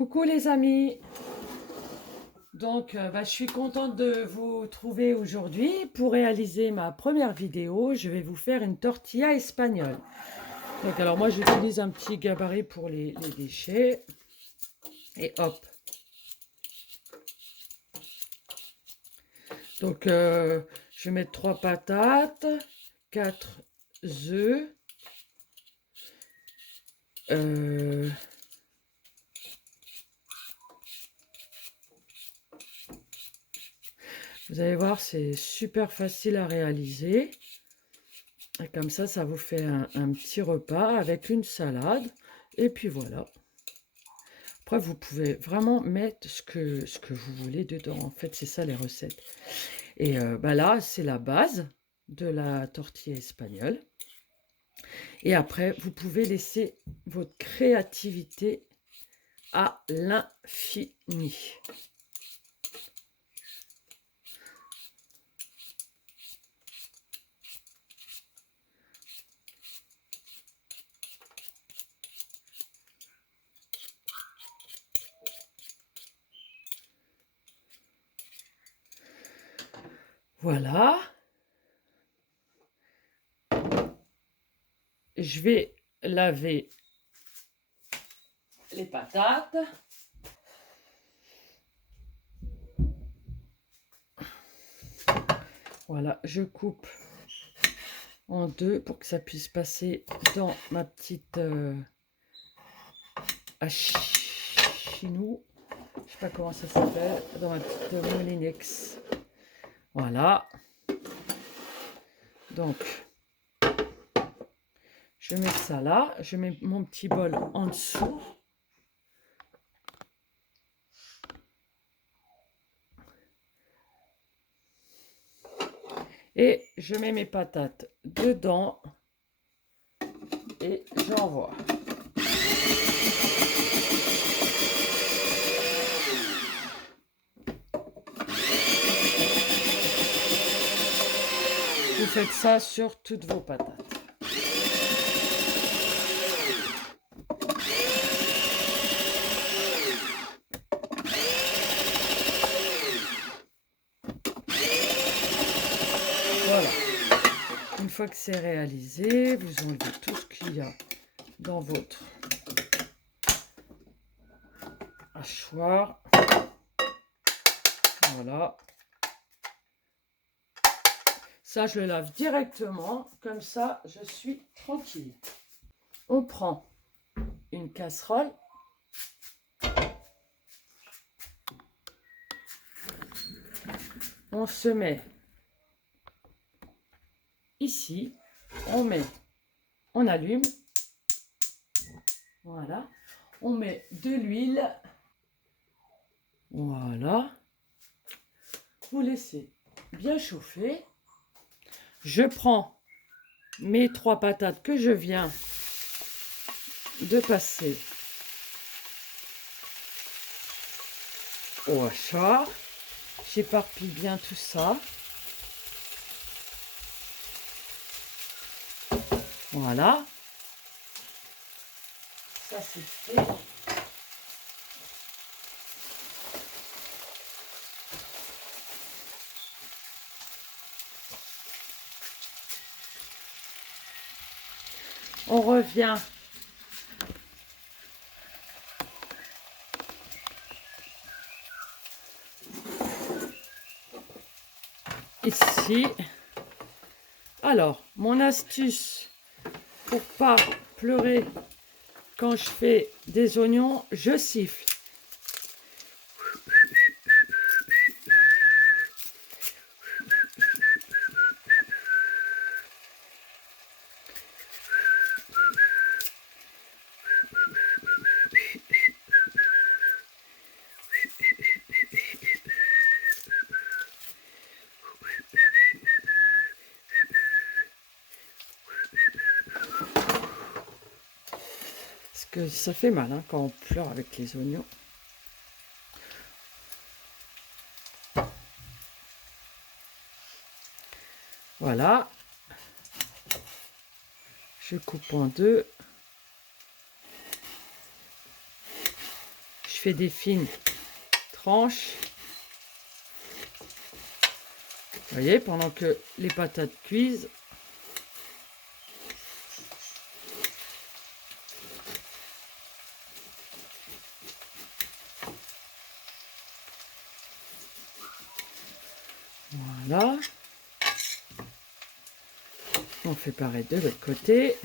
Coucou les amis, donc je suis contente de vous trouver aujourd'hui pour réaliser ma première vidéo. Je vais vous faire une tortilla espagnole. Donc alors moi j'utilise un petit gabarit pour les déchets et hop. Donc je vais mettre 3 patates, 4 œufs, vous allez voir, c'est super facile à réaliser. Et comme ça vous fait un petit repas avec une salade. Et puis voilà. Après, vous pouvez vraiment mettre ce que vous voulez dedans. En fait, c'est ça les recettes. Et là, c'est la base de la tortilla espagnole. Et après, vous pouvez laisser votre créativité à l'infini. Voilà. Je vais laver les patates. Voilà, je coupe en deux pour que ça puisse passer dans ma petite chinou. Je sais pas comment ça s'appelle, dans ma petite moulinex. Voilà. Donc, je mets ça là. Je mets mon petit bol en dessous. Et je mets mes patates dedans. Et j'envoie. Vous faites ça sur toutes vos patates. Voilà. Une fois que c'est réalisé, vous enlevez tout ce qu'il y a dans votre hachoir. Voilà. Ça, je le lave directement. Comme ça, je suis tranquille. On prend une casserole. On se met ici. On allume. Voilà. On met de l'huile. Voilà. Vous laissez bien chauffer. Je prends mes 3 patates que je viens de passer au hachoir. J'éparpille bien tout ça. Voilà. Ça c'est fait. On revient ici. Alors, mon astuce pour pas pleurer quand je fais des oignons, je siffle. Parce que ça fait mal hein, quand on pleure avec les oignons. Voilà. Je coupe en deux. Je fais des fines tranches. Vous voyez, pendant que les patates cuisent. Voilà. On fait pareil de l'autre côté.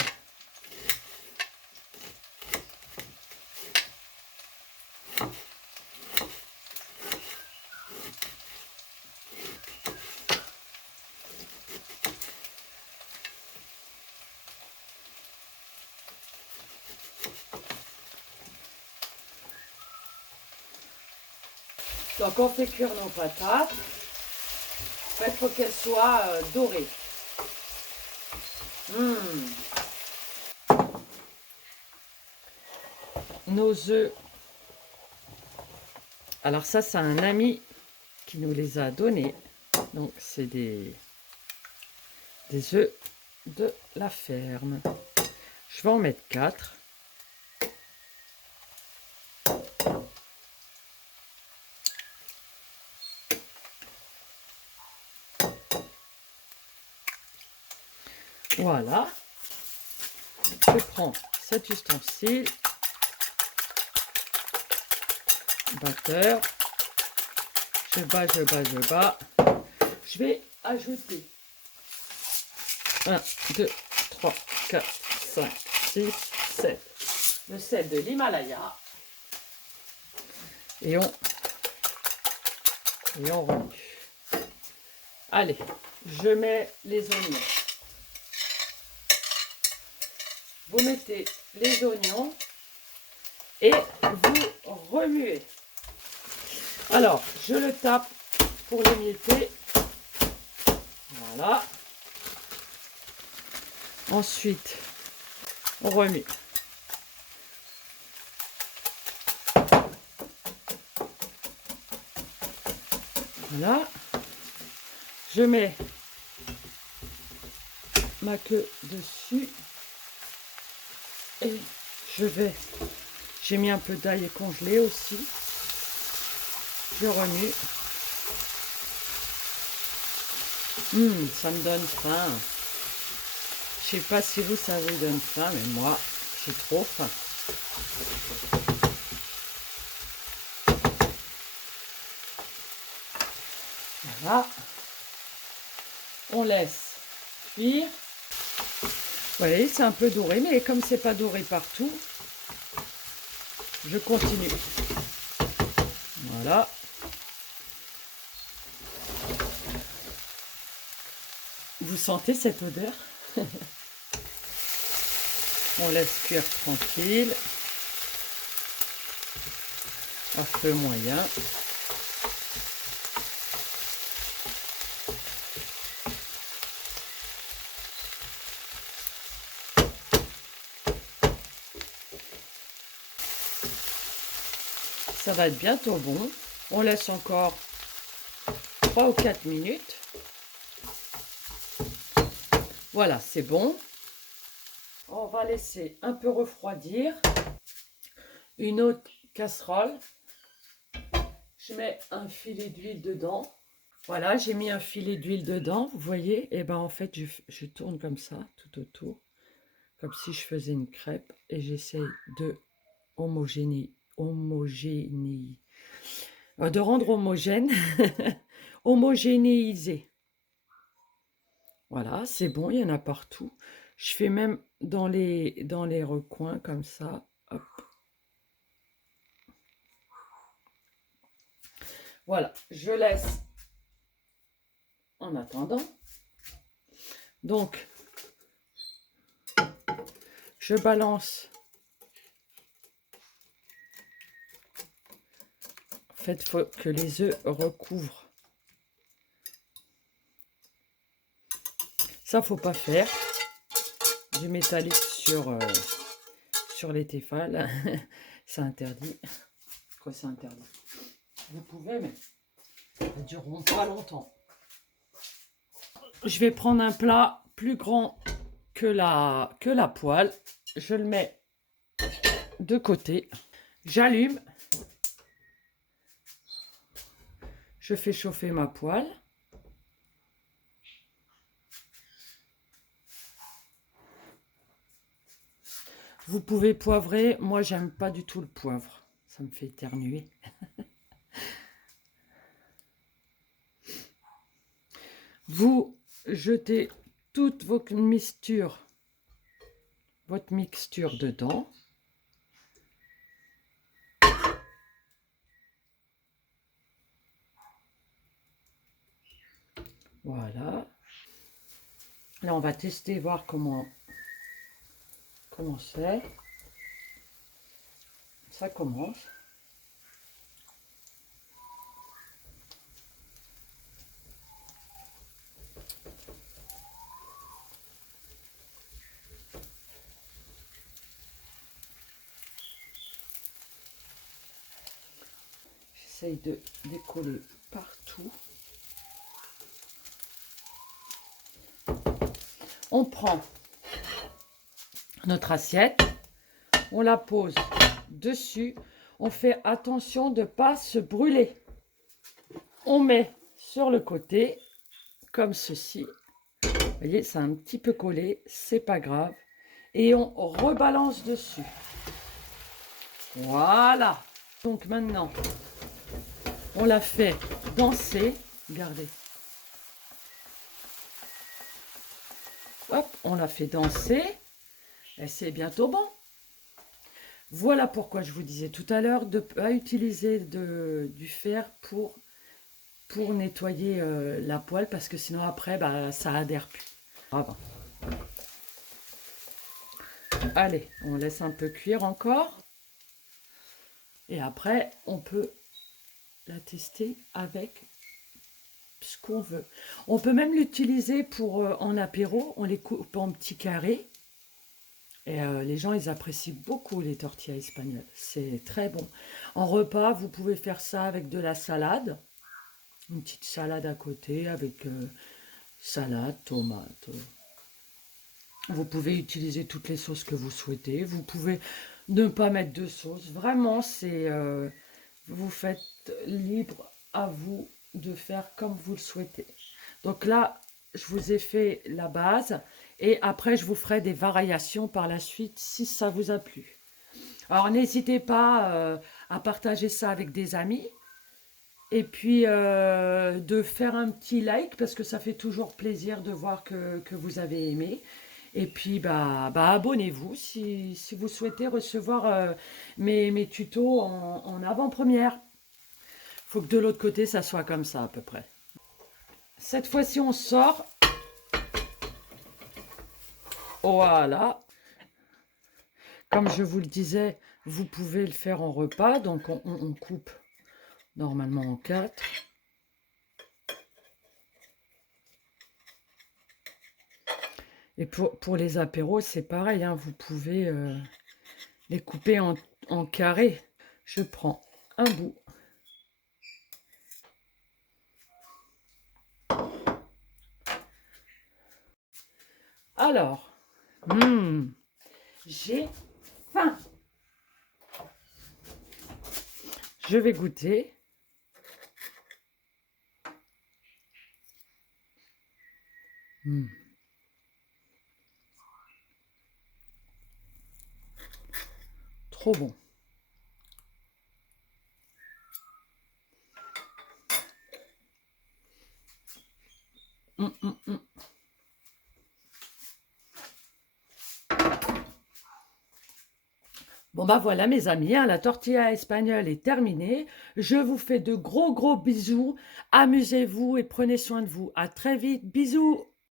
Donc on fait cuire nos patates. Il faut qu'elles soient dorées. Nos œufs. Alors ça, c'est un ami qui nous les a donnés. Donc c'est des œufs de la ferme. Je vais en mettre 4. Voilà. Je prends cet ustensile. Batteur. Je bats, je bats, je bats. Je vais ajouter 1, 2, 3, 4, 5, 6, 7. Le sel de l'Himalaya. Et on remue. Allez, je mets les oignons. Vous mettez les oignons et vous remuez. Alors, je le tape pour l'émietter. Voilà. Ensuite, on remue. Voilà. Je mets ma queue dessus. Et j'ai mis un peu d'ail congelé aussi. Je remue. Ça me donne faim. Je sais pas si vous, ça vous donne faim, mais moi, j'ai trop faim. Voilà. On laisse cuire. Vous voyez, c'est un peu doré, mais comme c'est pas doré partout, je continue. Voilà. Vous sentez cette odeur? On laisse cuire tranquille. À feu moyen. Ça va être bientôt bon. On laisse encore 3 ou 4 minutes. Voilà, c'est bon. On va laisser un peu refroidir. Une autre casserole. Je mets un filet d'huile dedans. Voilà, j'ai mis un filet d'huile dedans. Vous voyez? Et ben en fait, je tourne comme ça, tout autour. Comme si je faisais une crêpe. Et j'essaye de de rendre homogène. Homogénéiser. Voilà, c'est bon, il y en a partout. Je fais même dans les recoins comme ça. Hop. Voilà, je laisse en attendant. Donc, je balance. En fait, il faut que les œufs recouvrent. Ça, faut pas faire. Du métallique sur les téfales. C'est interdit. Quoi, c'est interdit? Vous pouvez, mais ils ne dureront pas longtemps. Je vais prendre un plat plus grand que la poêle. Je le mets de côté. J'allume. Je fais chauffer ma poêle. Vous pouvez poivrer. Moi, j'aime pas du tout le poivre. Ça me fait éternuer. Vous jetez toute votre mixture dedans. Voilà. Là, on va tester, voir comment c'est. Ça commence. J'essaye de décoller partout. On prend notre assiette, on la pose dessus. On fait attention de ne pas se brûler. On met sur le côté, comme ceci. Vous voyez, c'est un petit peu collé, c'est pas grave. Et on rebalance dessus. Voilà. Donc maintenant, on la fait danser. Regardez. Hop, on la fait danser. Et c'est bientôt bon. Voilà pourquoi je vous disais tout à l'heure de ne pas utiliser du fer pour nettoyer la poêle, parce que sinon après, bah, ça adhère plus. Bravo. Allez, on laisse un peu cuire encore. Et après, on peut la tester avec ce qu'on veut. On peut même l'utiliser pour en apéro. On les coupe en petits carrés. Et les gens, ils apprécient beaucoup les tortillas espagnoles. C'est très bon. En repas, vous pouvez faire ça avec de la salade. Une petite salade à côté avec salade, tomate. Vous pouvez utiliser toutes les sauces que vous souhaitez. Vous pouvez ne pas mettre de sauce. Vraiment, c'est vous faites libre à vous de faire comme vous le souhaitez. Donc là, je vous ai fait la base. Et après, je vous ferai des variations par la suite si ça vous a plu. Alors, n'hésitez pas à partager ça avec des amis. Et puis, de faire un petit like parce que ça fait toujours plaisir de voir que vous avez aimé. Et puis, bah abonnez-vous si vous souhaitez recevoir mes tutos en avant-première. Il faut que de l'autre côté, ça soit comme ça à peu près. Cette fois-ci, on sort. Voilà. Comme je vous le disais, vous pouvez le faire en repas. Donc, on coupe normalement en 4. Et pour les apéros, c'est pareil. Hein, vous pouvez les couper en carrés. Je prends un bout. Alors, j'ai faim. Je vais goûter. Trop bon. Bon bah voilà mes amis, hein, la tortilla espagnole est terminée. Je vous fais de gros bisous. Amusez-vous et prenez soin de vous. À très vite. Bisous.